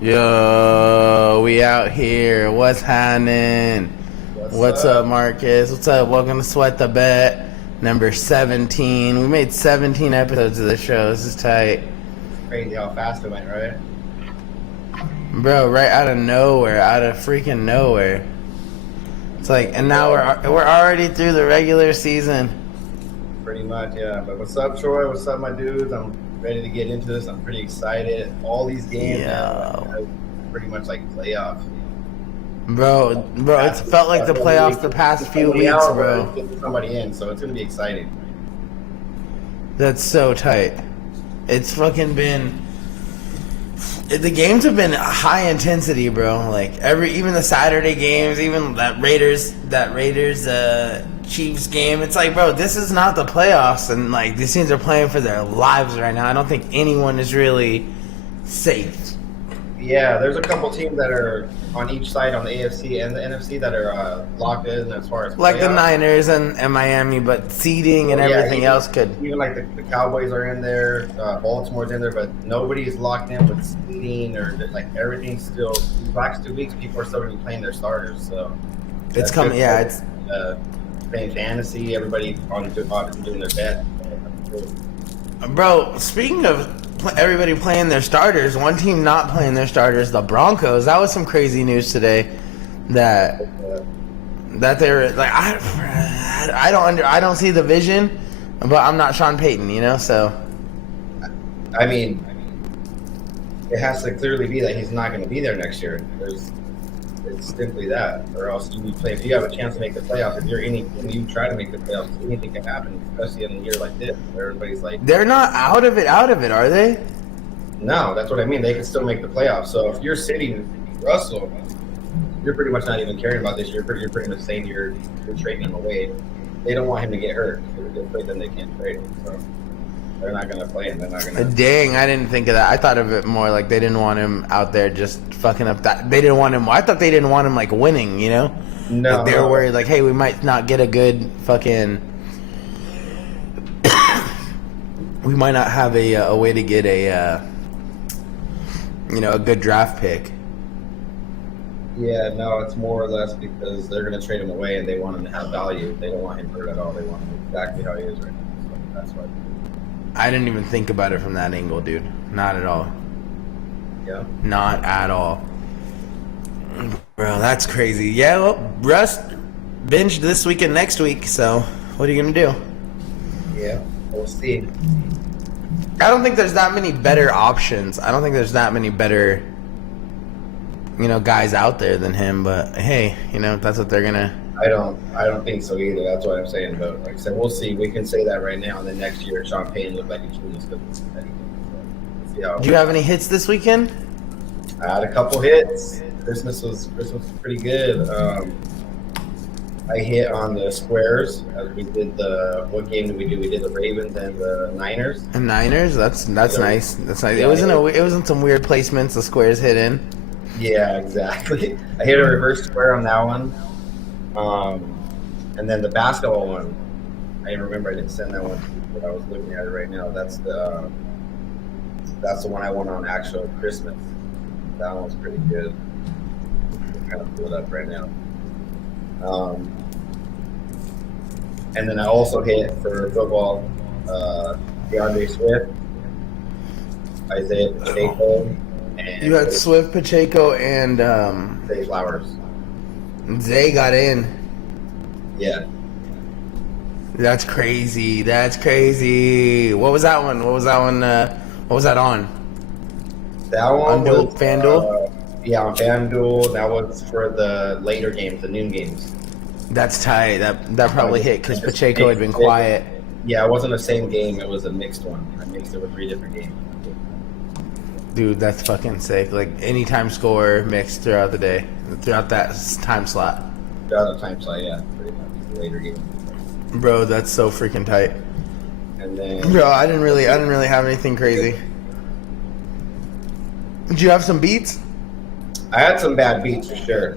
Yo, we out here. What's happening? What's up, Marcus? What's up? Welcome to Sweat the Bet, number 17. We made 17 episodes of the show. This is tight. Crazy how fast it went, right? Bro, right out of nowhere, out of freaking nowhere. It's like, and now we're already through the regular season. Pretty much, yeah. But what's up, Troy? What's up, my dudes? I'm ready to get into this. I'm pretty excited. All these games are pretty much like playoffs. Bro, it's felt like the playoffs the past few weeks, bro. Get somebody in, so it's gonna be exciting. That's so tight. It's fucking been. The games have been high intensity, bro. Like even the Saturday games, even that Raiders Chiefs game. It's like, bro, this is not the playoffs, and like these teams are playing for their lives right now. I don't think anyone is really safe. Yeah, there's a couple teams that are on each side on the AFC and the NFC that are locked in as far as like playoffs. The Niners and Miami, but seeding and everything else could. Even like the Cowboys are in there, Baltimore's in there, but nobody's locked in with seeding or like everything's still. These last 2 weeks, people are still going to be playing their starters, so it's coming. Yeah, it's playing fantasy. Everybody obviously doing their bet. Bro, speaking of everybody playing their starters, one team not playing their starters, the Broncos. That was some crazy news today. That they were like, I don't see the vision, but I'm not Sean Payton, you know. So, I mean, it has to clearly be that he's not going to be there next year. It's simply that, or else you play. If you have a chance to make the playoffs, if you try to make the playoffs, anything can happen, especially in a year like this, where everybody's like, they're not out of it, are they? No, that's what I mean. They can still make the playoffs. So if you're sitting Russell, you're pretty much not even caring about this. You're pretty much saying you're trading him away. They don't want him to get hurt. If they play, then they can't trade him. So they're not going to play him. They're not going to. Dang, I didn't think of that. I thought of it more like they didn't want him out there just fucking up. They didn't want him. I thought they didn't want him like winning. You know? No. Like they were worried. Like, hey, we might not get a good fucking. We might not have a way to get a good draft pick. Yeah, no, it's more or less because they're going to trade him away and they want him to have value. They don't want him hurt at all. They want him exactly how he is right now. So that's why. I didn't even think about it from that angle, dude. Not at all. Yeah. Not at all. Bro, that's crazy. Yeah, well, Russ binged this week and next week, so what are you going to do? Yeah, we'll see. I don't think there's that many better options. I don't think there's that many better, guys out there than him, but hey, that's what they're going to. I don't think so either. That's what I'm saying. But like I said, we'll see. We can say that right now. And then next year, Sean Payton looked like he was good. Do you have any hits this weekend? I had a couple hits. Christmas was pretty good. I hit on the squares as we did what game did we do? We did the Ravens and the Niners. And Niners, that's nice. That's nice. Yeah, it wasn't some weird placements the squares hit in. Yeah, exactly. I hit a reverse square on that one. And then the basketball one, I remember I didn't send that one to you, but I was looking at it right now. That's the one I won on actual Christmas. That one was pretty good. I'll kind of pull it up right now. And then I also hit for football, DeAndre Swift, Isaiah Pacheco, and you had Swift, Pacheco, and Zay Flowers. Zay got in. Yeah. That's crazy. What was that one? What was that on? That one was FanDuel? Yeah, on FanDuel. That was for the later games, the noon games. That's tight. That probably hit because Pacheco had been quiet. Yeah, it wasn't the same game. It was a mixed one. I mixed it with 3 different games. Dude, that's fucking sick. Like anytime score mixed throughout the day, throughout that time slot. Throughout the time slot, yeah, pretty much the later game. Bro, that's so freaking tight. And then, bro, I didn't really have anything crazy. Did you have some beats? I had some bad beats for sure.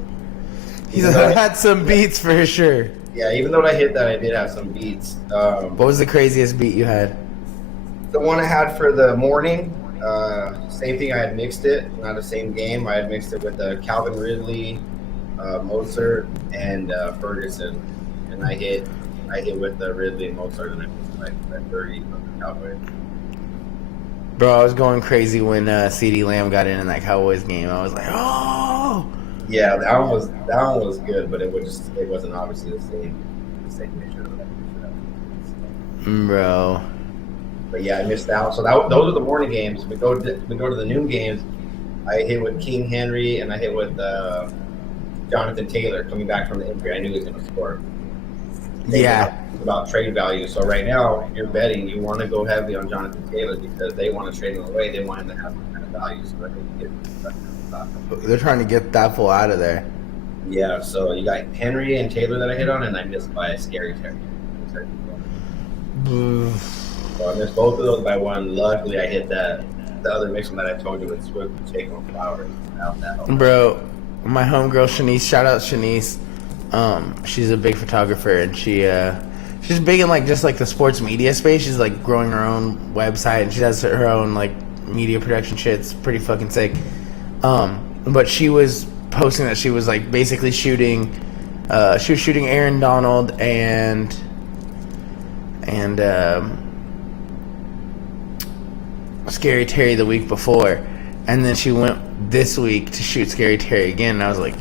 I had some beats for sure. Yeah, even though I hit that, I did have some beats. What was the craziest beat you had? The one I had for the morning, Same thing. I had mixed it, not the same game. I had mixed it with Calvin Ridley, Mozart, and Ferguson, and I hit with Ridley and Mozart, and I missed by 30 from the Cowboys. Bro, I was going crazy when CeeDee Lamb got in that Cowboys game. I was like, oh. Yeah, that one was good, but it wasn't obviously the same issue. Bro. But yeah, I missed out. So those are the morning games. We go to the noon games. I hit with King Henry and I hit with Jonathan Taylor coming back from the injury. I knew he was going to score. Yeah. About trade value. So right now, if you're betting, you want to go heavy on Jonathan Taylor because they want to trade him away. They want him to have some kind of value. So they're trying to get that fool out of there. Yeah. So you got Henry and Taylor that I hit on, and I missed by a scary Terry. So I missed both of those by one. Luckily, I hit the other mix one that I told you with Swift and Shake on Flowers. Bro, my homegirl Shanice, shout out Shanice. She's a big photographer, and she's big in just the sports media space. She's growing her own website, and she does her own media production shit. It's pretty fucking sick. But she was posting that she was basically shooting. She was shooting Aaron Donald and Scary Terry the week before, and then she went this week to shoot Scary Terry again. And I was like,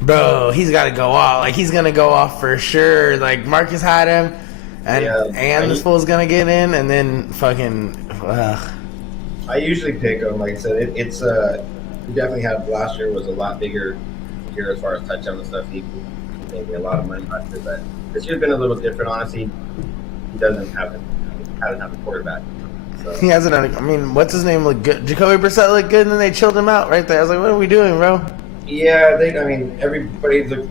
bro, he's got to go off. He's gonna go off for sure. Marcus had him, and this fool's gonna get in, and then fucking. I usually pick him. Like I said, it's he definitely had last year was a lot bigger year as far as touchdown and stuff. He made me a lot of money last year, but this year's been a little different. Honestly, he hasn't have a quarterback. So. He hasn't. I mean, what's his name? Look good. Jacoby Brissett looked good, and then they chilled him out right there. I was like, what are we doing, bro? Yeah, everybody looked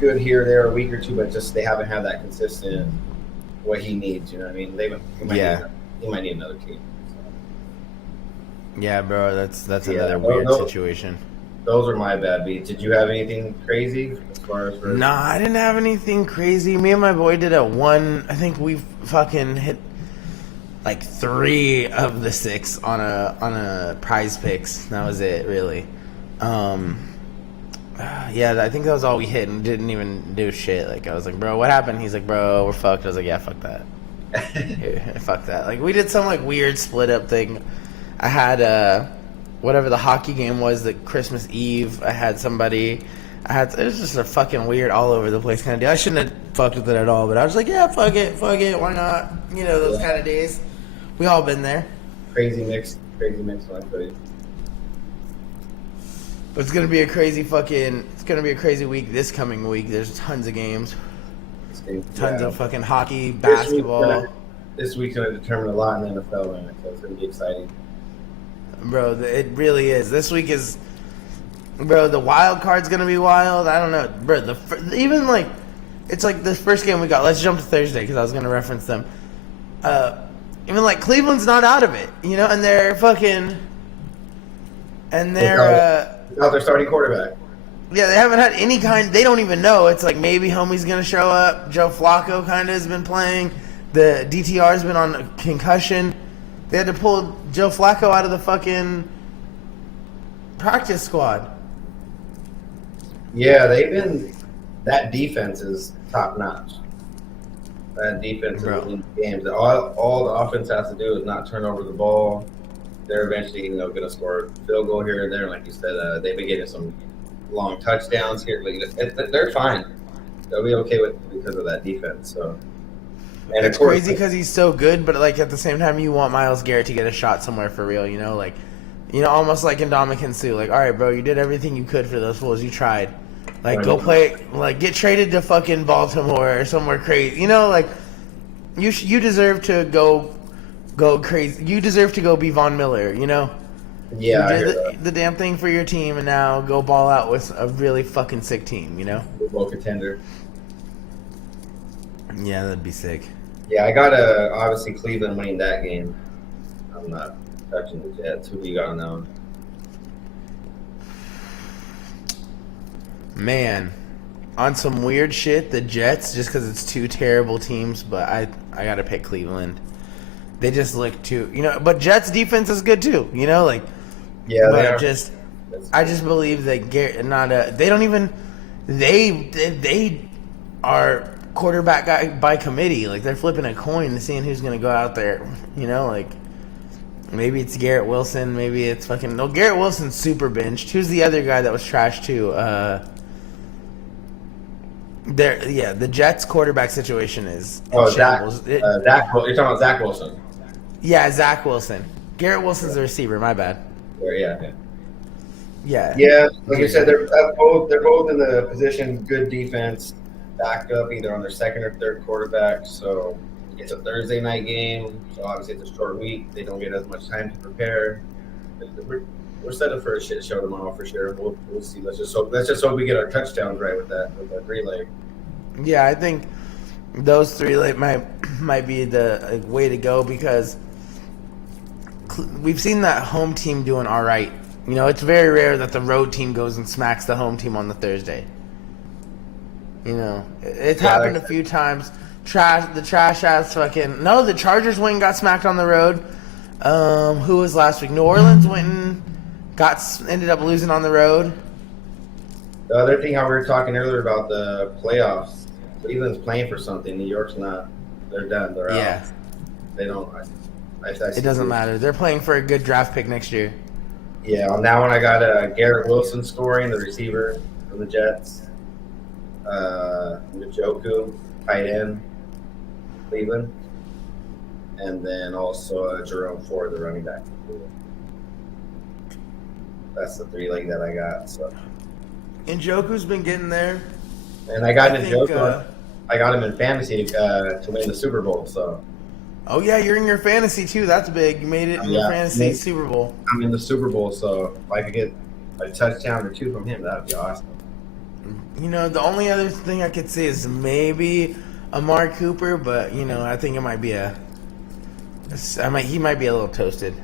good here, there, a week or two, but just they haven't had that consistent what he needs. You know what I mean? He might need another team. So. Yeah, bro, that's another weird situation. Those are my bad beats. Did you have anything crazy as far as? Nah, I didn't have anything crazy. Me and my boy did a one. I think we fucking hit 3 of the 6 on a prize picks. That was it, really. Yeah, I think that was all we hit and didn't even do shit. I was like, bro, what happened? He's like, bro, we're fucked. I was like, yeah, fuck that. Fuck that. We did some weird split up thing. I had whatever the hockey game was, the Christmas Eve. I had somebody. It was just a fucking weird all over the place kind of deal. I shouldn't have fucked with it at all, but I was like, yeah, fuck it, why not? Those kind of days. We all been there. Crazy mix like that. But it's gonna be a crazy week this coming week. There's tons of games. Tons of fucking hockey, basketball. This week's gonna determine a lot in the NFL, man. So it's gonna be exciting. Bro, it really is. This week is, bro. The wild card's gonna be wild. I don't know, bro. It's the first game we got. Let's jump to Thursday because I was gonna reference them. Even Cleveland's not out of it, and they're fucking, and they're without their starting quarterback. Yeah, they haven't had any kind. They don't even know. It's maybe homie's gonna show up. Joe Flacco kind of has been playing. The DTR's been on a concussion. They had to pull Joe Flacco out of the fucking practice squad. Yeah, that defense is top notch. That defense is in games. All the offense has to do is not turn over the ball. They're eventually, going to score a field goal here and there. Like you said, they've been getting some long touchdowns here. They're fine. They'll be okay because of that defense. So. And it's crazy because he's so good, but at the same time, you want Myles Garrett to get a shot somewhere for real. Almost like in Ndamukong Suh. All right, bro, you did everything you could for those fools. You tried. Go play. Get traded to fucking Baltimore or somewhere crazy. You deserve to go crazy. You deserve to go be Von Miller. Yeah, you did the damn thing for your team, and now go ball out with a really fucking sick team. Super Bowl contender. Yeah, that'd be sick. Yeah, I got obviously Cleveland winning that game. I'm not touching the Jets. Who do you got on that one? Man, on some weird shit, the Jets, just because it's two terrible teams, but I gotta pick Cleveland. They just look too, but Jets defense is good too, like. Yeah, but they are. I just believe that they don't even they are quarterback by committee. Like they're flipping a coin and seeing who's gonna go out there. Like maybe it's Garrett Wilson, maybe it's fucking no. Garrett Wilson's super benched. Who's the other guy that was trash too? The Jets quarterback situation is in shambles. You're talking about Zach Wilson. Yeah, Zach Wilson. Garrett Wilson's the receiver. My bad. Yeah. Yeah. Like you said, they're both in the position, good defense, backed up either on their second or third quarterback. So it's a Thursday night game. So obviously it's a short week. They don't get as much time to prepare. We're set up for a shit show tomorrow for sure. We'll see. Let's just hope we get our touchdowns right with that relay. Yeah, I think those three might be the way to go because we've seen that home team doing all right. It's very rare that the road team goes and smacks the home team on the Thursday. It's happened a few times. The trash ass fucking no. The Chargers went and got smacked on the road. Who was last week? New Orleans went and ended up losing on the road. The other thing, how we were talking earlier about the playoffs, Cleveland's playing for something. New York's not. They're done. They're out. They don't. It doesn't matter. They're playing for a good draft pick next year. Yeah, on that one I got Garrett Wilson scoring, the receiver from the Jets. Njoku, tight end, Cleveland. And then also Jerome Ford, the running back. That's the three leg that I got. So. Njoku's been getting there. And I got Njoku. I got him in fantasy to win the Super Bowl. So. Oh yeah, you're in your fantasy too. That's big. You made it in your fantasy Super Bowl. I'm in the Super Bowl, so if I could get a touchdown or two from him, that would be awesome. The only other thing I could say is maybe Amari Cooper, but I think it might be he might be a little toasted.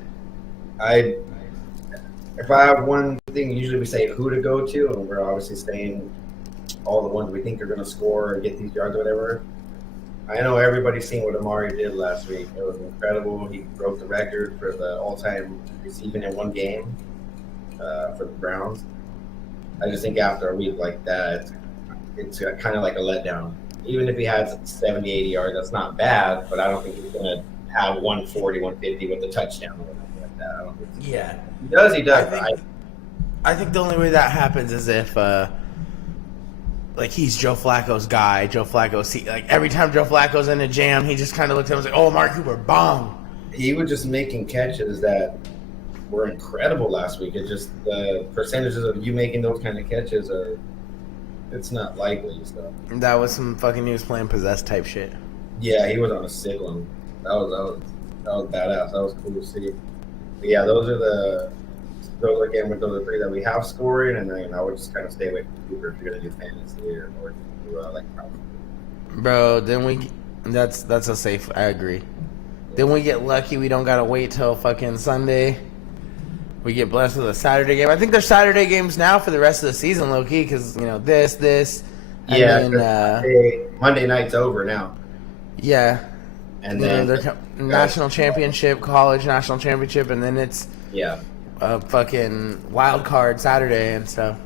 If I have one thing, usually we say who to go to, and we're obviously saying all the ones we think are going to score or get these yards or whatever. I know everybody's seen what Amari did last week. It was incredible. He broke the record for the all-time receiving in one game for the Browns. I just think after a week like that, it's kind of like a letdown. Even if he has 70, 80 yards, that's not bad, but I don't think he's going to have 140, 150 with a touchdown or anything like that. I don't think Yeah. He does. I think the only way that happens is if he's Joe Flacco's guy. Joe Flacco, every time Joe Flacco's in a jam, he just kind of looks at him and is like, "Oh, Mark Cooper, bong." He was just making catches that were incredible last week. It's just the percentages of you making those kind of catches it's not likely. So that was some fucking he was playing possessed type shit. Yeah, he was on a sick one. That was badass. That was cool to see. But yeah, those are three that we have scoring, and then I would just kind of stay away from Cooper if you're gonna do fantasy or do Bro, then that's a safe. I agree. Then we get lucky. We don't gotta wait till fucking Sunday. We get blessed with a Saturday game. I think there's Saturday games now for the rest of the season, low key, because this. And then, Monday night's over now. Yeah. And then they're national championship, college national championship, and then it's a fucking wild card Saturday and stuff.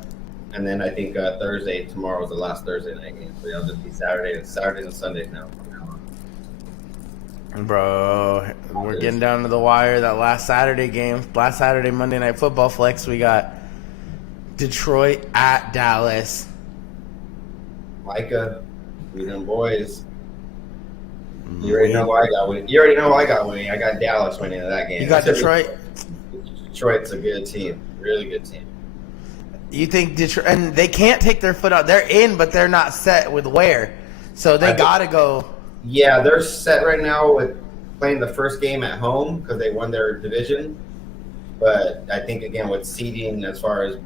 And then I think Thursday, tomorrow is the last Thursday night game, so it'll just be Saturdays and Sundays now. Bro, we're getting down to the wire. That last Saturday Monday Night Football flex, we got Detroit at Dallas. Micah, we them boys. You already know why I got winning. I got Dallas winning that game. You got Detroit? Detroit's a good team. Really good team. You think Detroit... And they can't take their foot out. They're in, but they're not set with where. So they got to go... Yeah, they're set right now with playing the first game at home because they won their division. But I think, again, with seeding as far as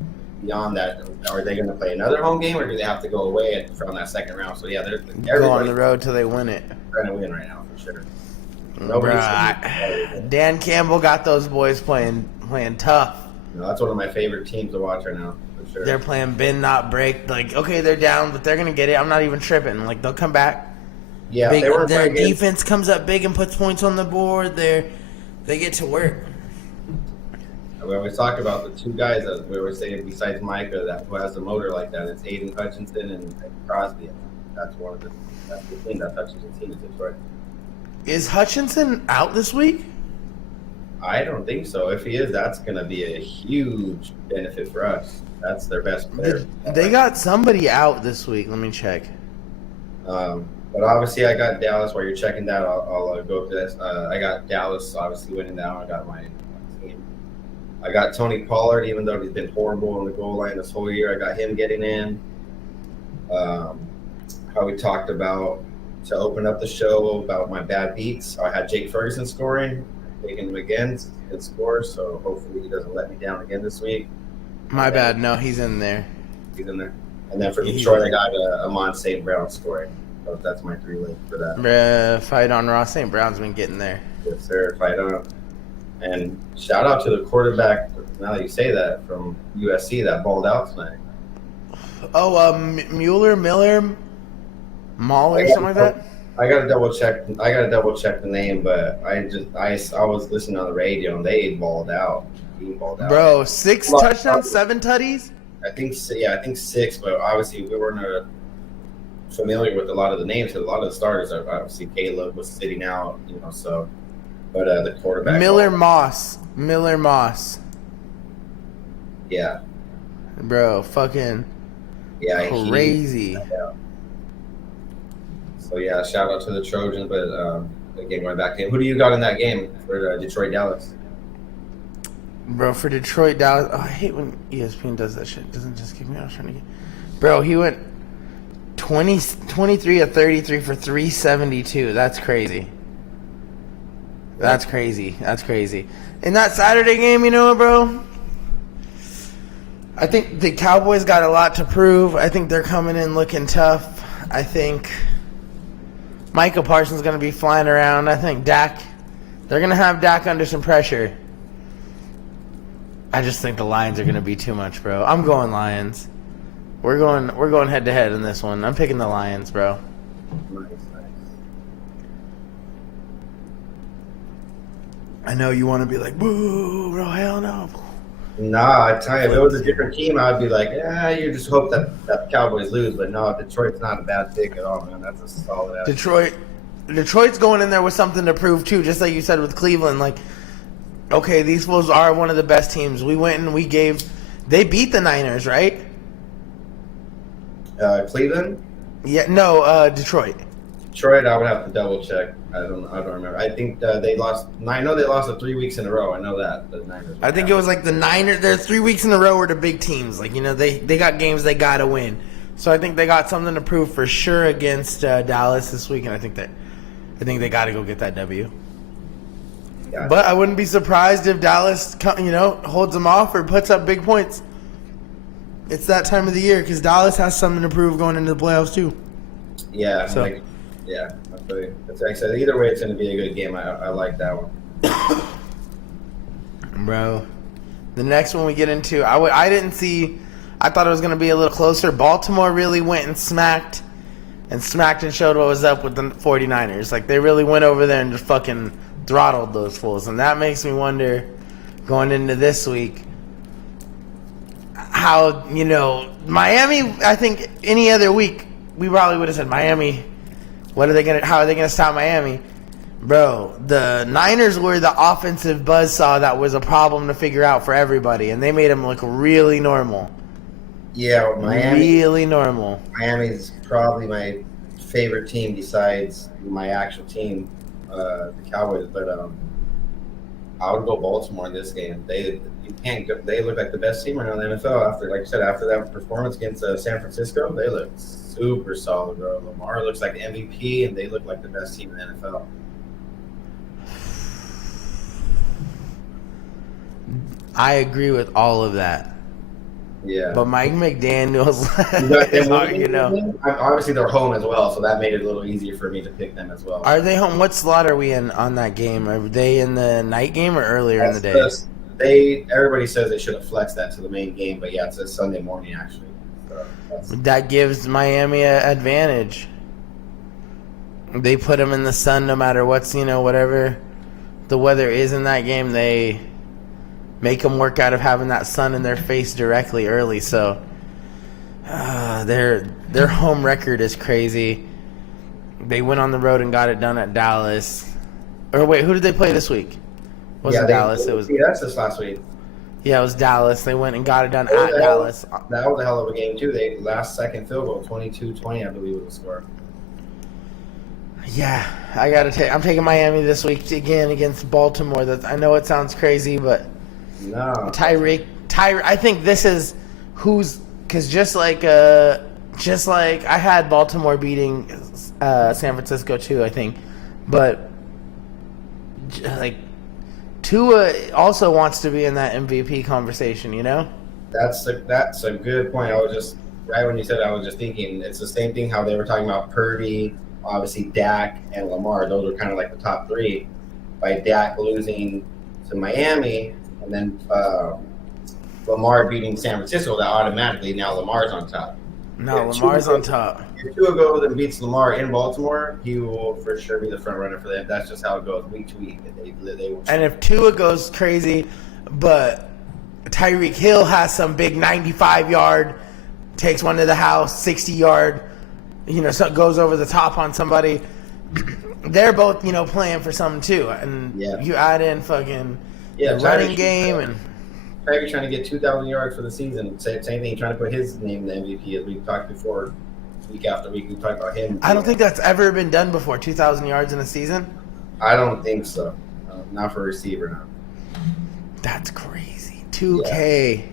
beyond that, are they going to play another home game or do they have to go away from that second round? So, yeah, they're go on the road till they win it. Trying to win right now, for sure. Dan Campbell got those boys playing tough. No, that's one of my favorite teams to watch right now, for sure. They're playing bend, not break. Okay, they're down, but they're going to get it. I'm not even tripping. They'll come back. Yeah, Big, they were their playing against. defense comes up big and puts points on the board. They get to work. We always talk about the two guys that we were saying besides Micah that who has the motor like that. It's Aiden Hutchinson and Crosby. That's one of the that's the team that Hutchinson's team is Detroit. Is Hutchinson out this week? I don't think so. If he is, that's going to be a huge benefit for us. That's their best player. They got somebody out this week. Let me check. But obviously, I got Dallas. While you're checking that, I'll go through this. I got Dallas obviously winning that one. I got my team. I got Tony Pollard, even though he's been horrible on the goal line this whole year. I got him getting in. How we talked about to open up the show about my bad beats. I had Jake Ferguson scoring, taking him again, good score. So hopefully he doesn't let me down again this week. My bad. No, he's in there. He's in there. And then for Detroit, I got Amon St. Brown scoring. So that's my 3 link for that. Fight on Ross St. Brown's been getting there. Yes, sir. Fight on. And shout out to the quarterback, now that you say that, from USC that balled out tonight. Oh, Miller, Mahler, something like that? I gotta double check the name, but I was listening on the radio and they balled out. He balled out. Bro, 6 touchdowns, 7 tutties? I think 6, but obviously we weren't familiar with a lot of the names. Because a lot of the starters, obviously Caleb was sitting out, so. But the quarterback. Miller Moss. Yeah. Bro, fucking crazy. So, yeah, shout out to the Trojans. But, again, going back to who do you got in that game for Detroit-Dallas? Bro, for Detroit-Dallas, I hate when ESPN does that shit. It doesn't just give me, I was trying to get. Bro, he went 23 of 33 for 372. That's crazy. That's crazy. In that Saturday game, bro, I think the Cowboys got a lot to prove. I think they're coming in looking tough. I think Micah Parsons is going to be flying around. I think they're going to have Dak under some pressure. I just think the Lions are going to be too much, bro. I'm going Lions. We're going head to head in this one. I'm picking the Lions, bro. Nice. I know you want to be like, boo, bro, hell no. Nah, I tell you, if it was a different team, I'd be like, you just hope that the Cowboys lose. But no, Detroit's not a bad pick at all, man. That's a solid ass. Detroit's going in there with something to prove too, just like you said with Cleveland. Like, okay, these fools are one of the best teams. We went and they beat the Niners, right? Cleveland? Yeah, no, Detroit. Detroit, I would have to double check. I don't remember. I think they lost. I know they lost it 3 weeks in a row. I know that the Niners. I think it was like the Niners. They're 3 weeks in a row were the big teams. Like they got games they gotta win. So I think they got something to prove for sure against Dallas this week, and I think they got to go get that W. Yeah. But I wouldn't be surprised if Dallas, holds them off or puts up big points. It's that time of the year because Dallas has something to prove going into the playoffs too. Yeah. So. It's like I said, either way, it's going to be a good game. I like that one. Bro, the next one we get into, I didn't see. I thought it was going to be a little closer. Baltimore really went and smacked and showed what was up with the 49ers. Like, they really went over there and just fucking throttled those fools. And that makes me wonder, going into this week, how, Miami, I think any other week, we probably would have said Miami. How are they gonna stop Miami? Bro, the Niners were the offensive buzzsaw that was a problem to figure out for everybody, and they made them look really normal. Yeah, Miami. Really normal. Miami's probably my favorite team besides my actual team, the Cowboys. But I would go Baltimore in this game. They look like the best team right now in the NFL after, like I said, after that performance against San Francisco. They look super solid, bro. Lamar looks like the MVP, and they look like the best team in the NFL. I agree with all of that. Yeah. But Mike McDaniels, obviously they're home as well, so that made it a little easier for me to pick them as well. Are they home? What slot are we in on that game? Are they in the night game or earlier in the day? Everybody says they should have flexed that to the main game, but yeah, it's a Sunday morning actually. So that gives Miami an advantage. They put him in the sun no matter what's, whatever the weather is in that game. They make them work out of having that sun in their face directly early. So their home record is crazy. They went on the road and got it done at Dallas. Or wait, who did they play this week? Wasn't Dallas? It was. Yeah, that's this last week. Yeah, it was Dallas. They went and got it done at Dallas. That was a hell of a game too. They last second field goal, 22-20, I believe was the score. Yeah, I'm taking Miami this week again against Baltimore. I know it sounds crazy, but no, Tyreek. I think this is because just like I had Baltimore beating San Francisco too. I think, but like Tua also wants to be in that MVP conversation. That's a good point. I was just right when you said it, I was just thinking it's the same thing how they were talking about Purdy. Obviously, Dak and Lamar, those are kind of like the top three. By Dak losing to Miami, and then Lamar beating San Francisco, that automatically now Lamar's on top. No, Lamar's on top. If Tua goes and beats Lamar in Baltimore, he will for sure be the front runner for them. That's just how it goes week to week. And if Tua goes crazy, but Tyreek Hill has some big 95-yard, takes one to the house, 60-yard, so goes over the top on somebody. They're both, playing for something too. And you add in fucking the running game and Tyreek trying to get 2,000 yards for the season. Same thing, trying to put his name in the MVP as we've talked before. Week after week, we talked about him. I don't think that's ever been done before. 2,000 yards in a season. I don't think so. Not for a receiver now. That's crazy. 2K. Yeah.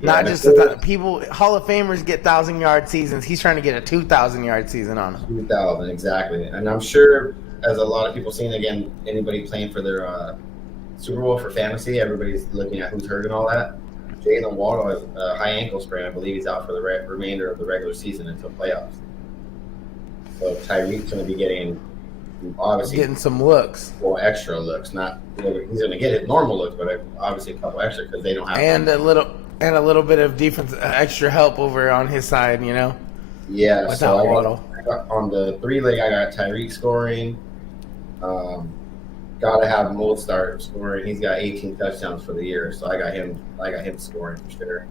Not just people. Hall of Famers get 1,000-yard seasons. He's trying to get a 2,000-yard season on him. 2,000 exactly. And I'm sure, as a lot of people seen again, anybody playing for their Super Bowl for fantasy, everybody's looking at who's hurt and all that. Jalen Waddle has a high ankle sprain. I believe he's out for the remainder of the regular season until playoffs. So Tyreek's going to be getting, obviously, some looks. Well, extra looks. Not he's going to get his normal looks, but obviously a couple extra because they don't have. And a little bit of defense, extra help over on his side, Yeah. Without so Waddle. I got on the 3-leg, I got Tyreek scoring. Got to have Mostert scoring. He's got 18 touchdowns for the year, so I got him scoring for sure.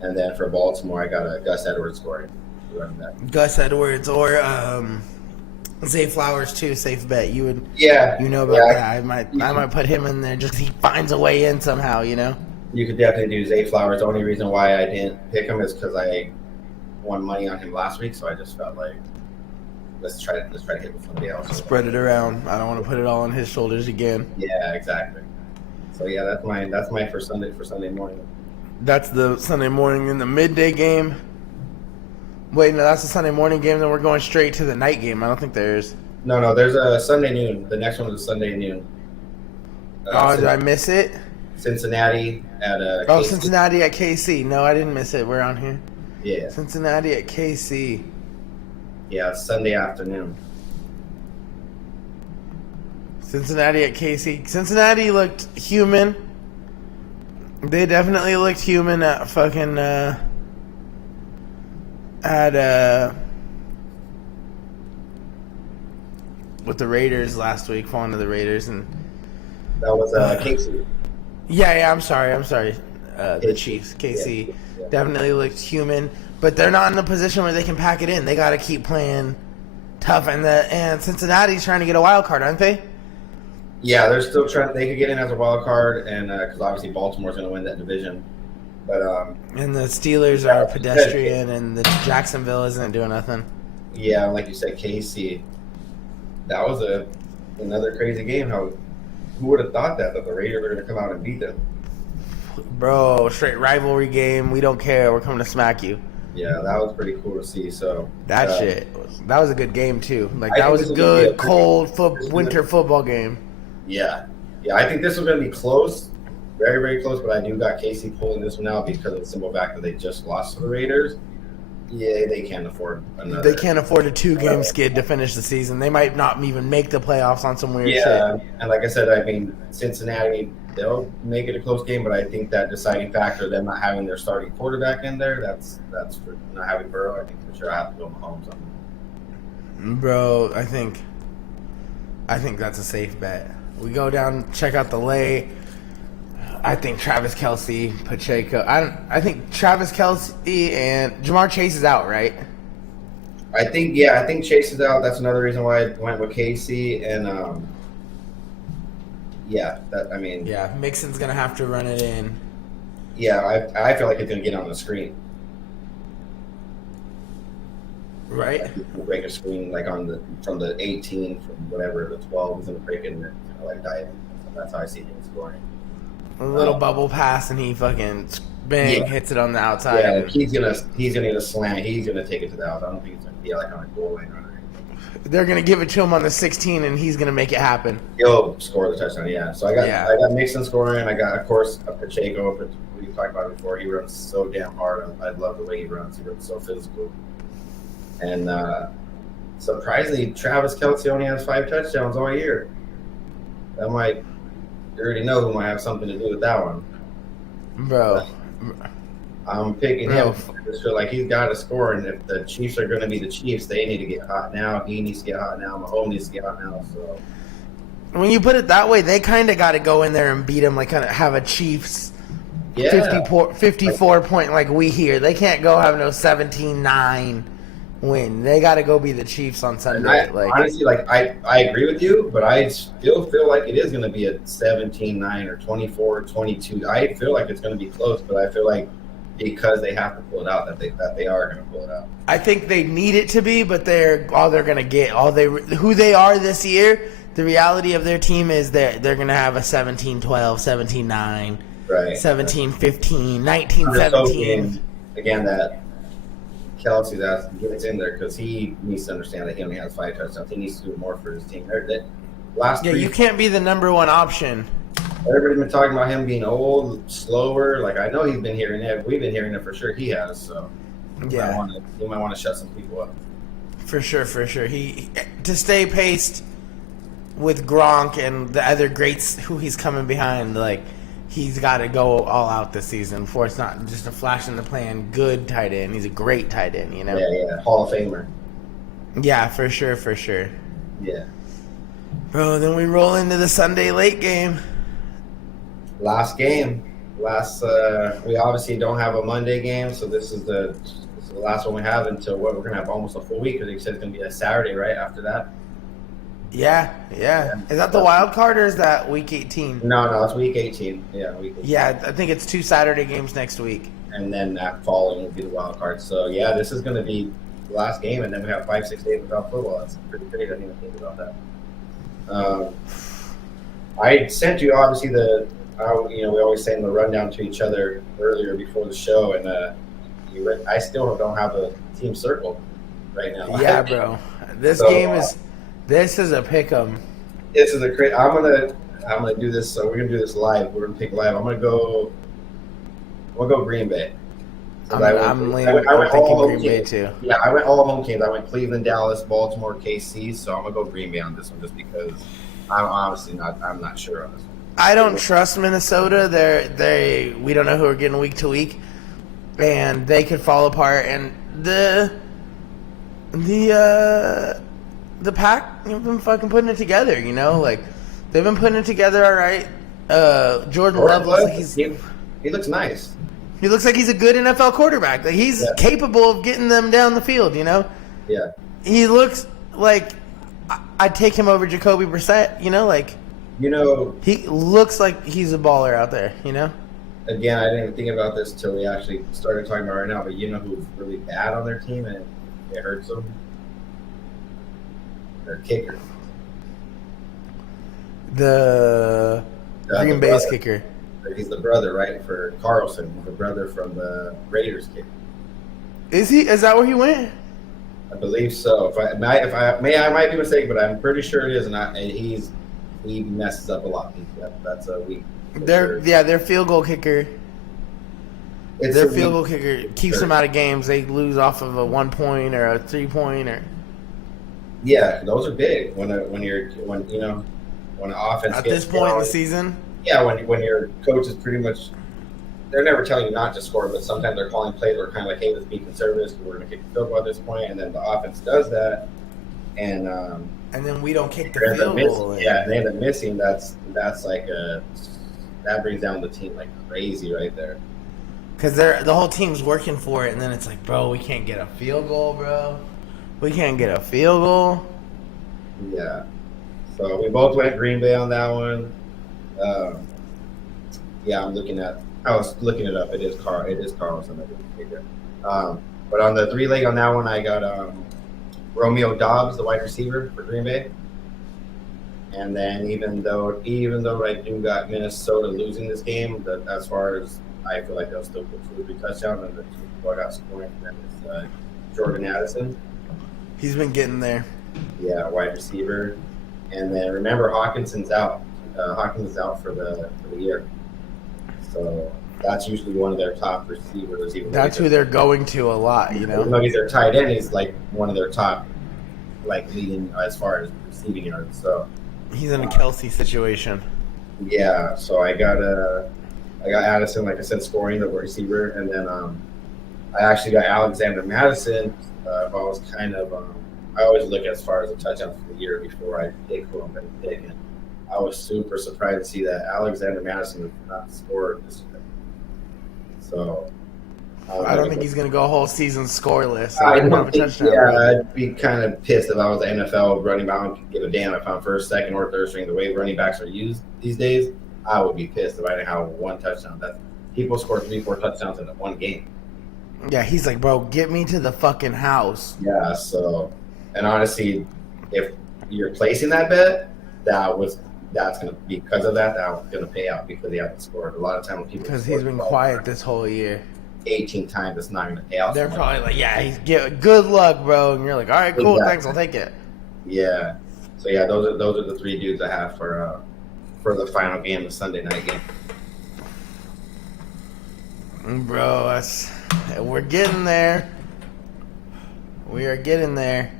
And then for Baltimore, I got a Gus Edwards scoring. Gus Edwards or Zay Flowers too. Safe bet. You would. Yeah. About that. I might put him in there just he finds a way in somehow. You could definitely do Zay Flowers. The only reason why I didn't pick him is because I won money on him last week, so I just felt like let's try to hit with somebody else. Spread it around. I don't want to put it all on his shoulders again. Yeah, exactly. So yeah, that's my for Sunday morning. That's the Sunday morning in the midday game. Wait, no, that's the Sunday morning game. Then we're going straight to the night game. I don't think there's. No, there's a Sunday noon. The next one is a Sunday noon. Did I miss it? Cincinnati at KC. Cincinnati at KC. No, I didn't miss it. We're on here. Yeah. Cincinnati at KC. Yeah, it's Sunday afternoon. Cincinnati at KC. Cincinnati looked human. They definitely looked human at fucking with the Raiders last week, falling to the Raiders, and that was KC. Yeah. I'm sorry. The Chiefs, KC, yeah. Definitely looked human, but they're not in a position where they can pack it in. They got to keep playing tough, and Cincinnati's trying to get a wild card, aren't they? Yeah, they're still trying. They could get in as a wild card, and because obviously Baltimore's going to win that division. But and the Steelers are pedestrian, and the Jacksonville isn't doing nothing. Yeah, like you said, KC. That was another crazy game. Who would have thought that the Raiders were going to come out and beat them? Bro, straight rivalry game. We don't care. We're coming to smack you. Yeah, that was pretty cool to see. So that was a good game too. That was a good cold winter football game. Yeah. I think this was going to be close, very, very close. But I do got KC pulling this one out because of the simple fact that they just lost to the Raiders. Yeah, they can't afford another. They can't afford a 2-game skid to finish the season. They might not even make the playoffs on some weird shit. Yeah, and like I said, I mean, Cincinnati, they'll make it a close game, but I think that deciding factor, them not having their starting quarterback in there, that's for not having Burrow. I think for sure I have to go Mahomes on. Bro, I think that's a safe bet. We go down, check out the lay. I think Travis Kelce, Pacheco. I think Travis Kelce and Jamar Chase is out, right? I think Chase is out. That's another reason why I went with Casey and yeah, Mixon's gonna have to run it in. Yeah, I feel like it's gonna get on the screen. Right? Like, break a screen like from the 18 from whatever the 12 is gonna break in and like dive in. So that's how I see him scoring. A little bubble pass and he fucking bang hits it on the outside. Yeah, he's gonna get a slam. He's gonna take it to the outside. I don't think it's gonna be like on a goal line or anything. They're gonna give it to him on the 16 and he's gonna make it happen. He'll score the touchdown. Yeah. So I got Mixon scoring. I got, of course, a Pacheco. We talked about it before. He runs so damn hard. I love the way he runs. He runs so physical. And surprisingly, Travis Kelce only has 5 touchdowns all year. That might, you already know who might have something to do with that one. Bro. I'm picking him. I just feel like he's got to score. And if the Chiefs are going to be the Chiefs, they need to get hot now. He needs to get hot now. Mahomes needs to get hot now. So when you put it that way, they kind of got to go in there and beat him, like kind of have a Chiefs 54 point like we hear. They can't go have no 17-9 win. They got to go be the Chiefs on Sunday. Honestly, I agree with you, but I still feel like it is going to be a 17-9 or 24-22. I feel like it's going to be close, but I feel like because they have to pull it out, that they are going to pull it out. I think they need it to be, but they're going to get who they are this year. The reality of their team is they're going to have a 17-12, 17-9, right, 17-15, 19-17. Again, that Kelce that gets in there because he needs to understand that he only has 5 touchdowns. He needs to do more for his team. You can't be the number one option. Everybody's been talking about him being old, slower. Like, I know he's been hearing it. We've been hearing it for sure. He has. So yeah, he might want to shut some people up. For sure. He to stay paced with Gronk and the other greats who he's coming behind. Like, he's got to go all out this season before it's not just a flash in the pan. Good tight end. He's a great tight end. You know. Yeah. Hall of Famer. Yeah, for sure. Yeah. Bro, then we roll into the Sunday late game. Last game. We obviously don't have a Monday game, so this is the last one we have until we're going to have almost a full week because they said it's going to be a Saturday, right, after that? Yeah. Is that the wild card or is that week 18? No, it's week 18. Yeah, week 18. Yeah, I think it's 2 Saturday games next week. And then that following will be the wild card. So, yeah, this is going to be the last game, and then we have 5-6 days without football. That's pretty great. I didn't even think about that. I sent you, obviously, we always send the rundown to each other earlier before the show, and I still don't have a team circle right now. Yeah, bro. This is a pick 'em. This is a great. I'm gonna do this. So we're gonna do this live. We're gonna pick live. I'm gonna go Green Bay. I'm thinking Green Bay too. Yeah, I went all home games. I went Cleveland, Dallas, Baltimore, KC. So I'm gonna go Green Bay on this one just because I'm not sure on this one. I don't trust Minnesota. We don't know who we're getting week to week, and they could fall apart. And the Pack have been fucking putting it together. You know, like they've been putting it together all right. Jordan Love looks like he looks nice. He looks like he's a good NFL quarterback. Like he's capable of getting them down the field. You know. Yeah. He looks like I'd take him over Jacoby Brissett. You know, like. He looks like he's a baller out there, you know? Again, I didn't even think about this until we actually started talking about it right now, but you know who's really bad on their team and it hurts them? Their kicker. The Green Bay's kicker. He's the brother, right, for Carlson. He's the brother from the Raiders kicker. Is he? Is that where he went? I believe so. I might be mistaken, but I'm pretty sure it is, and he messes up a lot. That's a weak. Their field goal kicker. Their field goal kicker keeps them out of games. They lose off of a 1 point or a 3 point or. Yeah, those are big when an offense at this point in the season. Yeah, when your coach is pretty much, they're never telling you not to score, but sometimes they're calling plays where kind of like, hey, let's be conservative. We're going to kick the field goal at this point, and then the offense does that. and then we don't kick the they end up field miss- goal. yeah, they end up missing. That's like that brings down the team like crazy right there. Because the whole team's working for it, and then it's like, bro, we can't get a field goal, bro. We can't get a field goal. Yeah. So we both went Green Bay on that one. Yeah, I was looking it up. It is Carlson. I didn't figure. But on the 3-leg on that one, I got Romeo Dobbs, the wide receiver for Green Bay. And then even though I do got Minnesota losing this game, as far as I feel like they'll still put 2 or 3 touchdowns, and the people I got scoring for them is Jordan Addison. He's been getting there. Yeah, wide receiver. And then remember, Hawkinson's out. Hawkins is out for the year. So that's usually one of their top receivers. That's who they're going to a lot, you know. Even though he's their tight end, he's like one of their top, like leading as far as receiving yards. So he's in a Kelsey situation. Yeah. So I got Addison, like I said, scoring the receiver, and then I actually got Alexander Madison. I was kind of I always look as far as the touchdowns for the year before I pick who I'm going to pick. And I was super surprised to see that Alexander Madison has not scored this year. So I don't think he's going to go a whole season scoreless. I'd be kind of pissed if I was the NFL running back. I don't give a damn if I'm first, second, or third string. The way running backs are used these days, I would be pissed if I didn't have 1 touchdown. People score 3-4 touchdowns in 1 game. Yeah, he's like, bro, get me to the fucking house. Yeah, so, and honestly, if you're placing that bet, that's going to, because of that's going to pay out because he hasn't scored. A lot of times people, because he's been quiet this whole year. 18 times, it's not going to pay out. They're probably like, yeah, good luck, bro. And you're like, all right, cool, exactly. Thanks, I'll take it. Yeah. So yeah, those are the 3 dudes I have for the final game, the Sunday night game. Bro, we're getting there. We are getting there.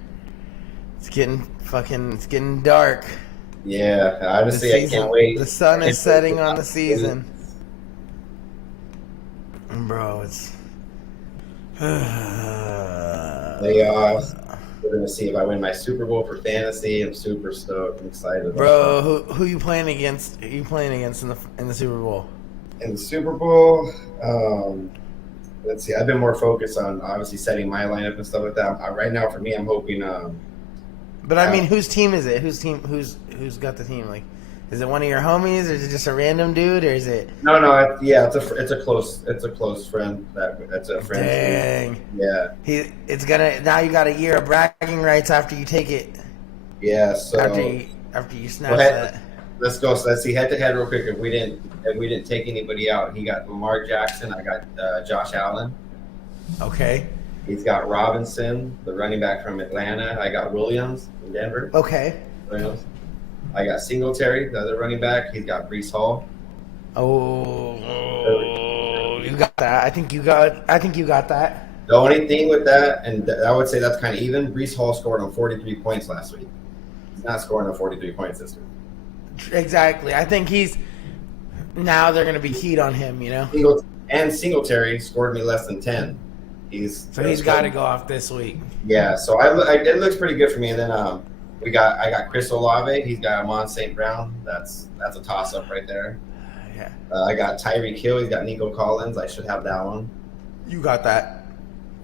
It's getting dark. Yeah, honestly, I can't wait. The sun is setting on the season. Bro, it's playoffs. We're gonna see if I win my Super Bowl for fantasy. I'm super stoked. I'm excited. Bro, who you playing against? Are you playing against in the Super Bowl? In the Super Bowl, let's see. I've been more focused on obviously setting my lineup and stuff like that. Right now, for me, I'm hoping. But I mean, whose team is it? Who's got the team? Like, is it one of your homies, or is it just a random dude, or is it? No. It's a close friend. That's a friend. Dang. Yeah. Now you got a year of bragging rights after you take it. Yeah. So after you snatch that. Let's go. So let's see head to head real quick. If we didn't take anybody out, he got Lamar Jackson. I got Josh Allen. Okay. He's got Robinson, the running back from Atlanta. I got Williams from Denver. Okay. Williams. I got Singletary, the other running back. He's got Breece Hall. Oh, you got that. I think you got that. The only thing with that, and I would say that's kind of even, Breece Hall scored on 43 points last week. He's not scoring on 43 points this week. Exactly. I think now they're going to be keyed on him, you know? Singletary scored me less than 10. He's got to go off this week. Yeah, so it looks pretty good for me. And then I got Chris Olave. He's got Amon St. Brown. That's a toss-up right there. Yeah. I got Tyreek Hill. He's got Nico Collins. I should have that one. You got that.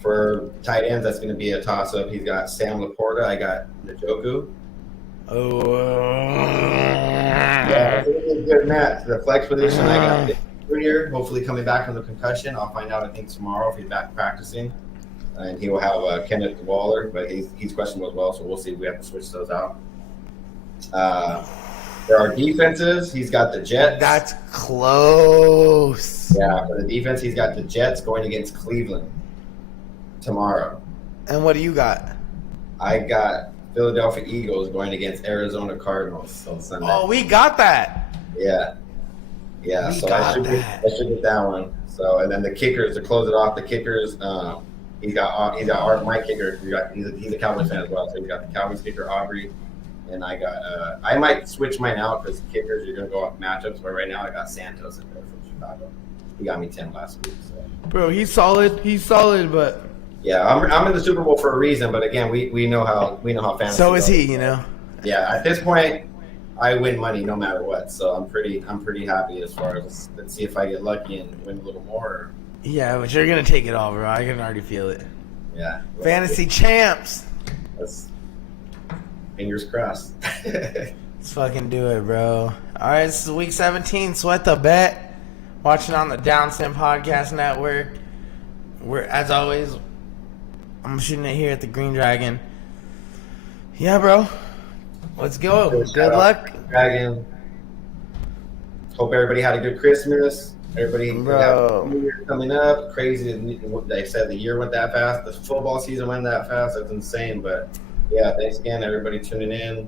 For tight ends, that's going to be a toss-up. He's got Sam Laporta. I got Njoku. Yeah, it's a good match. The flex position, I got Junior, hopefully coming back from the concussion. I'll find out, I think, tomorrow if he's back practicing. And he will have Kenneth Waller, but he's questionable as well, so we'll see if we have to switch those out. For our defenses, he's got the Jets. That's close. Yeah, for the defense, he's got the Jets going against Cleveland tomorrow. And what do you got? I got Philadelphia Eagles going against Arizona Cardinals on Sunday. Oh, we got that. Yeah. So I should get that one. So, and then the kickers to close it off. The kickers, he's got my kicker. He's a Cowboys fan as well. So he's got the Cowboys kicker Aubrey, and I got. I might switch mine out because kickers you're gonna go off matchups. But right now I got Santos in there from Chicago. He got me 10 last week. So. Bro, he's solid. But Yeah, I'm in the Super Bowl for a reason, but again, we know how fantasy. So is goes. he, you know. Yeah, at this point, I win money no matter what. So I'm pretty happy as far as let's see if I get lucky and win a little more. Yeah, but you're gonna take it all, bro. I can already feel it. Yeah, Fantasy champs. Let's fingers crossed. Let's fucking do it, bro. All right, this is week 17. Sweat the bet. Watching on the Downsim Podcast Network. We're, as always, I'm shooting it here at the Green Dragon. Yeah, bro. Let's go. Good luck. Dragon. Hope everybody had a good Christmas. Everybody Bro. New Year coming up. Crazy. They said the year went that fast. The football season went that fast. That's insane. But yeah, thanks again, everybody tuning in.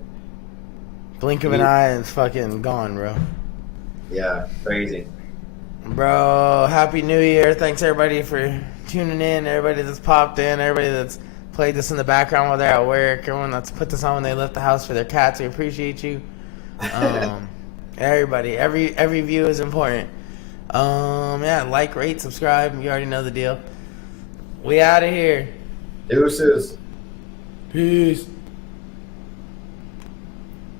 Blink of an eye and it's fucking gone, bro. Yeah, crazy. Bro, Happy New Year. Thanks, everybody, for tuning in. Everybody that's popped in. Everybody that's played this in the background while they're at work. Everyone that's put this on when they left the house for their cats. We appreciate you. Everybody. Every view is important. Yeah, like, rate, subscribe. You already know the deal. We out of here. Deuces. Peace.